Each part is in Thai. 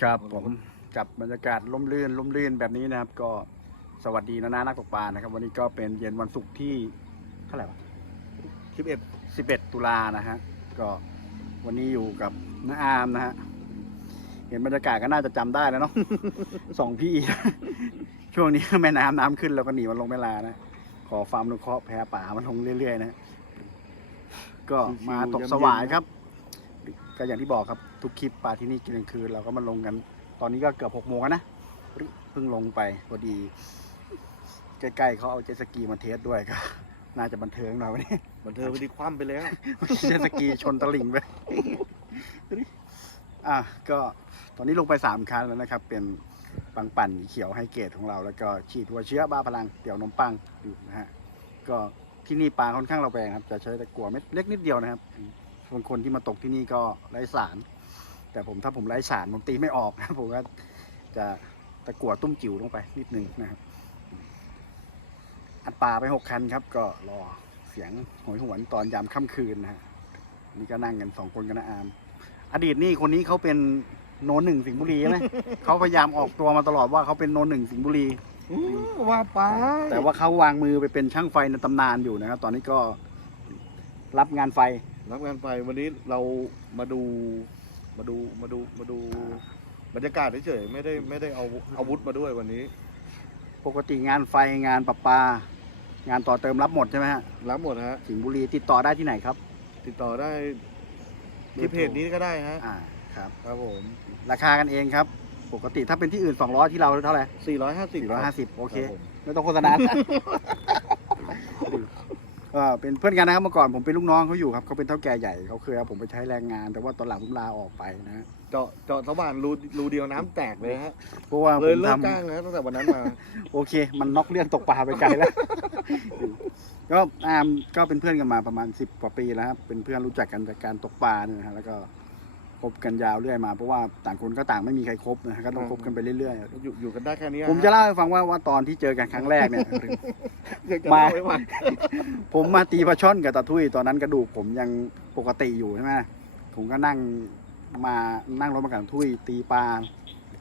ครับผมกับบรรยากาศล่มลื่นล่มลื่นแบบนี้นะครับ ก็สวัสดีนะนานักตกปลานะครับ วันนี้ก็เป็นเย็นวันศุกร์ที่เท่าไหร่วะคลิปเอ็ด11ตุลานะฮะก็วันนี้อยู่กับน้าอามนะฮะเห็นบรรยากาศก็น่าจะจำได้แล้วเนาะสองพี่ ช่วงนี้แม่น้ำน้ำขึ้นเราก็หนีมันลงเวลานะขอความอนุเคราะห์แพป่ามันลงเรื่อยๆนะก็มาตกสวายครับ ก็อย่างที่บอกครับทุกคลิปปลาที่นี่กินกลางคืนเราก็มาลงกัน ตอนนี้ก็เกือบหกโมงแล้วนะเพิ่งลงไปพอดีใกล้ๆเขาเอาเจ็ตสกีมาเทสด้วยก็น่าจะบันเทิงหน่อยวันนี้บันเทิงไปดีคว่ำไปแล้วเจ็ตสกีชนตลิ่งไปอะก็ตอนนี้ลงไปสามคันแล้วนะครับ เป็นปังปั่นเขียวให้เกตของเรา แล้วก็ฉีดหัวเชื้อบ้าพลังเดี่ยวนมปังอยู่นะฮะก็ที่นี่ปลาค่อนข้างระแวงครับ จะใช้ตะกั่วเม็ดเล็กนิดเดียวนะครับ บางคนที่มาตกที่นี่ก็ไร้สาร แต่ผมถ้าผมไร้สารผมตีไม่ออกนะผมก็จะตะกั่วตุ้มจิ๋วลงไปนิดนึงนะครับ อัดปลาไปหกคันครับ ก็รอเสียงหอยหวนตอนยามค่ำคืนนะฮะนี่ก็นั่งกันสองคนกันนะอาม อดีตนี่คนนี้เขาเป็นโนนหนึ่งสิงห์บุรีใช่ไหม เขาพยายามออกตัวมาตลอดว่าเขาเป็นโนนหนึ่งสิงห์บุรีอื้อว่าไปแต่ว่าเขาวางมือไปเป็นช่างไฟในตำนานอยู่นะครับ ตอนนี้ก็รับงานไฟ รับงานไปวันนี้เรามาดูมาดูมาดูมาดูบรรยากาศเฉยๆไม่ได้ไม่ได้เอาอาวุธมาด้วยวันนี้ ปกติงานไฟงานประปา งานต่อเติมรับหมดใช่ไหมฮะรับหมดฮะ สิงห์บุรีติดต่อได้ที่ไหนครับติดต่อได้ที่เพจนี้ก็ได้ฮะอ่าครับ ครับผมราคากันเองครับ ปกติถ้าเป็นที่อื่น 200 ที่เราเท่าไหร่450 450 โอเครับผมไม่ต้องโฆษณา ก็เป็นเพื่อนกันนะครับเมื่อก่อนผมเป็นลูกน้องเขาอยู่ครับเขาเป็นเท่าแก่ใหญ่เขาเคยเอาผมไปใช้แรงงาน แต่ว่าตอนหลังผมลาออกไปนะเจาะเจาะสว่านรูรูเดียวน้ำแตกเลยฮะเพราะว่าผเลยมเลิกทำ จ้างนะตั้งแต่วันนั้นมา โอเค มันน็อกเรื่องตกปลาไปไกลแล้ว ก็อามก็เป็นเพื่อนกันมาประมาณสิบกว่าปีแล้วครับ เป็นเพื่อนรู้จักกันจากการตกปลาเนี่ยนะฮะ แล้วก็ค บกันยาวเรื่อยมาเพราะว่าต่างคนก็ต่างไม่มีใครคบนะฮะก็ต้องคบกันไปเรื่อยอยู่อยู่กันได้แค่นี้ๆ ผมจะเล่าให้ฟังว่าว่าตอนที่เจอกันครั้งแรกเนี่ย อยากจะมา เล่าให้ฟังผมมาตีปลาช่อนกับตาทุยตอนนั้นกระดูกผมยังปกติอยู่ใช่ไหมผมก็นั่งมานั่งรถมากับตาทุยตีปลา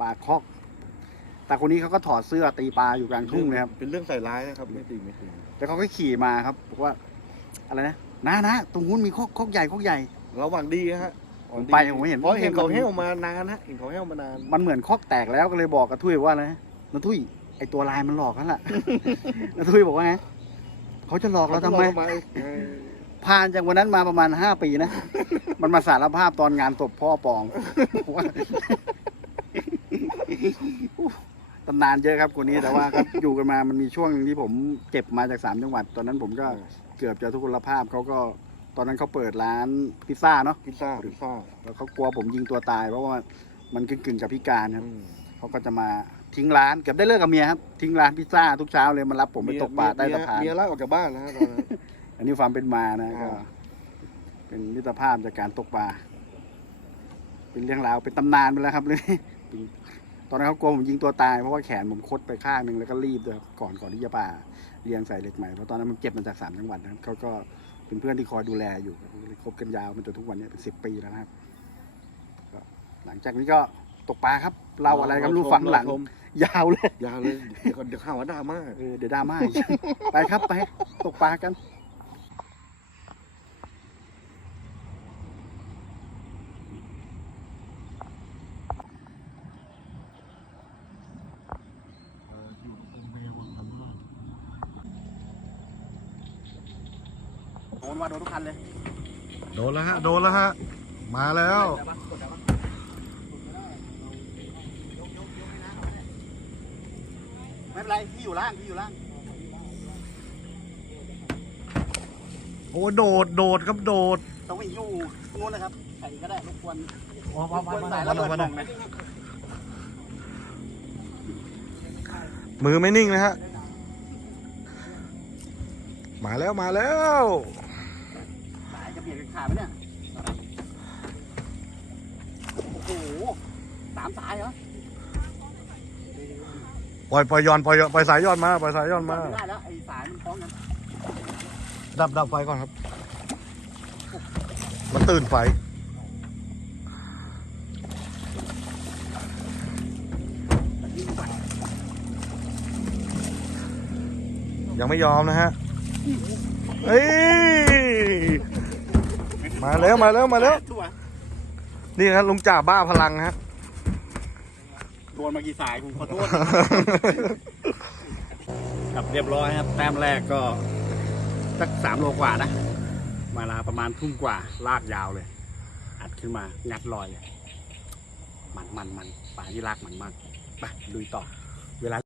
ปลาคอก แต่คนนี้เขาก็ถอดเสื้อตีปลาอยู่กลางทุ่งเลยครับ เป็นเรื่องใส่ร้ายนะครับไม่จริงไม่จริงแล้วเขาก็ขี่มาครับบอกว่าอะไรนะนะนะตรงนู้นมีคอกคอกใหญ่คอกใหญ่ ระหว่างดีฮะผม ไปผมเห็นเพราะเห็นเขาเห็แห้นวมานานฮะเห็นเขาแห้วมานาน มันเหมือนคอกแตกแล้วก็เลยบอกกับทุยว่าอะไรนะนะทุยไอตัวลายมันหลอกกันแหละนะทุยบอกว่าไงเขาจะหลอกเราทำไมเออผ่านจากวันนั้นมาประมาณห้าปีนะ มันมาสารภาพตอนงานศพพ่อปองว่าตำนานเยอะครับคนนี้แต่ว่าก็อยู่กันมามันมีช่วงหนึ่งที่ผมเจ็บมาจากสามจังหวัด ตอนนั้นผมก็เกือบจะทุกพลภาพเขาก็ ตอนนั้นเขาเปิดร้านพิซซ่าเนาะพิซซ่าพิซซ่าแล้วเขากลัวผมยิงตัวตายเพราะว่ามันกึ่งๆกับพิการครับอืมเขาก็จะมาทิ้งร้านเกือบได้เลิกกับเมียครับทิ้งร้านพิซซ่าทุกเช้าเลยมารับผมไปตกปลาใต้สะพานเมียไล่ออกจากบ้านนะฮะตอนนั้นอันนี้ความเป็นมานะก็อ่าเป็นมิตรภาพจากการตกปลาเป็นเรื่องราวเป็นตำนานไปแล้วครับเลยตอนนั้นเขากลัวผมยิงตัวตายเพราะว่าแขนผมคดไปข้างหนึ่งแล้วก็รีบด้วยครับก่อนก่อนที่จะป่าเรียงใส่เหล็กใหม่เพราะตอนนั้นมันเจ็บมาจากสามจังหวัดนะครับเขาก็ เป็นเพื่อนที่คอยดูแลอยู่ครับเลยคบกันยาวมาจนทุกวันนี้เป็นสิบปีแล้วนะครับก็หลังจากนี้ก็ตกปลาครับเล่าอะไรก็ไม่รู้ฝังหลังชมยาวเลย ยาวเลย เดี๋ยวก่อนเดี๋ยวข่าวว่าดราม่าเออเดี๋ยวดราม่าอีกไปครับไปตกปลากัน โดนว่าโดนทุกคันเลยโดนแล้วฮะโดนแล้วฮะมาแล้วไม่เป็นไรพี่อยู่ล่างพี่อยู่ล่างโอ้โดดโดดครับโดดต้องไปอยู่นู้นนะครับใครก็ได้รบกวนอ๋อรบกวนสายระเบิดหน่อยมือไม่นิ่งนะฮะ มาแล้วมาแล้วส ขายไปเนี่ย โอ้โหสามสายเหรอปล่อยปล่อยย้อนปล่อยปล่อยสายย้อนมาปล่อยสายย้อนมาได้แล้วไอ้สายมันคล้องกันดับดับไฟก่อนครับ มันตื่นไฟยังไม่ยอมนะฮะเฮ้ย มาแล้วมาแล้วมาแล้วตัวนี่ครับลุงจ่าบ้าพลังฮะ โดนมากี่สายผมขอโทษครับเรียบร้อยครับ แต้มแรกก็สักสามโลกว่านะ มาลาประมาณทุ่มกว่า ลากยาวเลย อัดขึ้นมา งัดลอยเลย มันมันมันป่าที่ลากมันมากไปลุยต่อ เวลา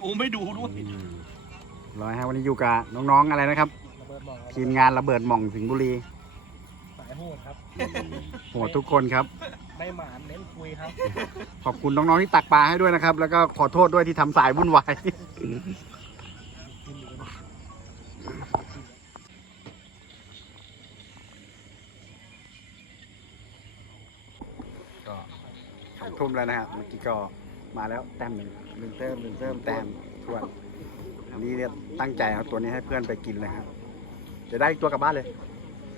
โอ้ไม่ดูด้วยร้อยฮะวันนี้อยู่กับน้องๆอะไรนะครับระเบิดหมองทีมงานระเบิดหม่องสิงห์บุรีสายโหดครับ โหดทุกคนครับ ไม่หมานเน้นคุยครับ ขอบคุณน้องๆที่ตักปลาให้ด้วยนะครับ แล้วก็ขอโทษด้วยที่ทำสายวุ่นวาย ก็สองทุ่มแล้วนะฮะเมื่อกี้ก็มาแล้วแต้มหนึ่งหนึ่งเติมหนึ่งเติมแต้มทวนอันนี้เนี่ยตั้งใจเอาตัวนี้ให้เพื่อนไปกินเลยครับ จะได้อีกตัวกลับบ้านเลย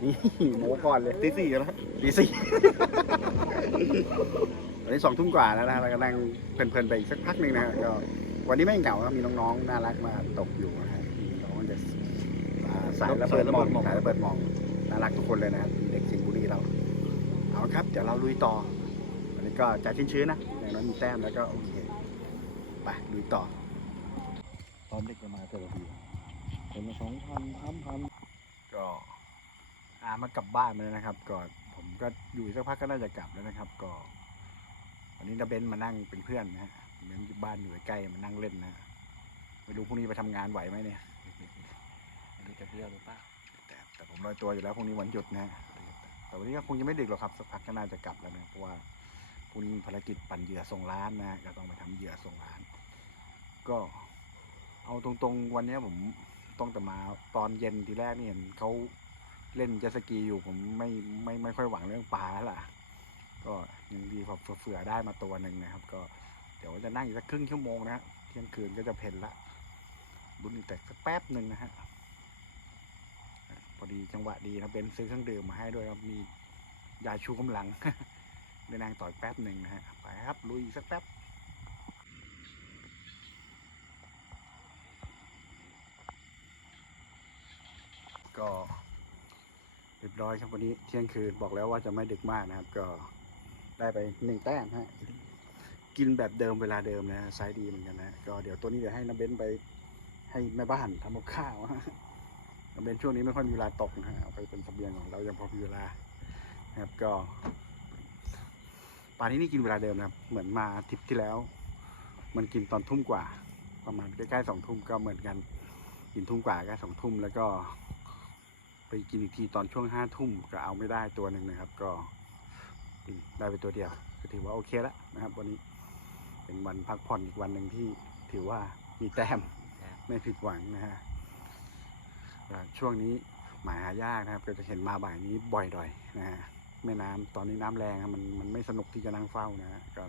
นี่โมก่อนเลยตีสี่แล้วตีสี่วันนี้สองทุ่มกว่าแล้วนะเราก็นั่งเพลินๆไปอีกสักพักหนึ่งนะฮะก็วันนี้ไม่เหงานะมีน้องๆน่ารักมาตกอยู่นะฮะมีน้องจะอ่าสายระเบิดหมองสายระเบิดหมองน่ารักทุกคนเลยนะครับเด็กสิงห์บุรีเราเอาครับเดี๋ยวเราลุยต่อวันนี้ก็ใจชื้นๆนะอย่างน้อยมีแต้มแล้วก็โอเคไปลุยต่อพร้อมเด็กจะมาแต่ละทีคนละสองพันสามพัน ก็อามากลับบ้านมาแล้วนะครับ ก็ผมก็อยู่อีกสักพักก็น่าจะกลับแล้วนะครับ ก็ วันนี้นาเบนซ์มานั่งเป็นเพื่อนนะฮะเบนซ์อยู่บ้านอยู่ใกล้ๆมานั่งเล่นนะฮะไม่รู้พรุ่งนี้ไปทำงานไหวไหมเนี่ยดูจะเบี้ยวหรือเปล่าแต่แต่ผมลอยตัวอยู่แล้วพรุ่งนี้วันหยุดนะฮะแต่วันนี้ก็คงจะไม่ดึกหรอกครับสักพักก็น่าจะกลับแล้วนะเพราะว่าพรุ่งนี้มีภารกิจปั่นเหยื่อส่งร้านนะฮะก็ต้องไปทำเหยื่อส่งร้าน ก็เอาตรงๆวันนี้ผม ต้องแต่มาตอนเย็นทีแรกนี่เห็นเขาเล่นเจสกีอยู่ผมไม่ไม่ไม่ค่อยหวังเรื่องปลาแล้วล่ะ ก็ยังดีกว่าเฟื่อได้มาตัวหนึ่งนะครับ ก็เดี๋ยวจะนั่งอีกสักครึ่งชั่วโมงนะฮะเที่ยงคืนก็จะเพนละบุญอีกแต่สักแป๊บหนึ่งนะฮะพอดีจังหวะดีนะเบนซื้อเครื่องดื่มมาให้ด้วยครับมียาชูกำลังได้นั่งต่ออีกแป๊บหนึ่งนะฮะไปครับลุยสักแป๊บ ก็เรียบร้อยครับวันนี้เที่ยงคืนบอกแล้วว่าจะไม่ดึกมากนะครับ ก็ได้ไปหนึ่งแต้มฮะกินแบบเดิมเวลาเดิมนะไซส์ดีเหมือนกันนะ ก็เดี๋ยวตัวนี้เดี๋ยวให้น้ำเบนซ์ไปให้แม่บ้านทำกับข้าวฮะน้ำเบนซ์ช่วงนี้ไม่ค่อยมีเวลาตกนะฮะเอาไปเป็นเสบียงของเรายังพอมีเวลานะครับก็ป่านนี้นี่กินเวลาเดิมนะครับเหมือนมาทริปที่แล้ว มันกินตอนทุ่มกว่า ประมาณใกล้ๆสองทุ่มก็เหมือนกัน กินทุ่มกว่าก็สองทุ่มแล้วก็ กินอีกทีตอนช่วงห้าทุ่มก็เอาไม่ได้ตัวหนึ่งนะครับ ก็ได้ไปตัวเดียวก็ถือว่าโอเคแล้วนะครับ วันนี้เป็นวันพักผ่อนอีกวันหนึ่งที่ถือว่ามีแต้มไม่ผิดหวังนะฮะอ่าช่วงนี้หมาหายากนะครับ ก็จะเห็นมาบ่ายนี้บ่อยหน่อยนะฮะแม่น้ำตอนนี้น้ำแรงครับมันมันไม่สนุกที่จะนั่งเฝ้านะฮะก็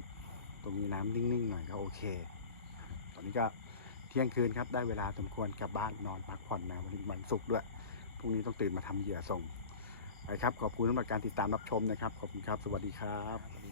ตรงนี้น้ำนิ่งๆหน่อยก็โอเค ตอนนี้ก็เที่ยงคืนครับได้เวลาสมควรกลับบ้านนอนพักผ่อนนะวันนี้วันศุกร์ด้วยพ รุ่งนี้ต้องตื่นมาทำเหยื่อส่งไปครับ ขอบคุณสำหรับการติดตามรับชมนะครับ ขอบคุณครับ สวัสดีครับ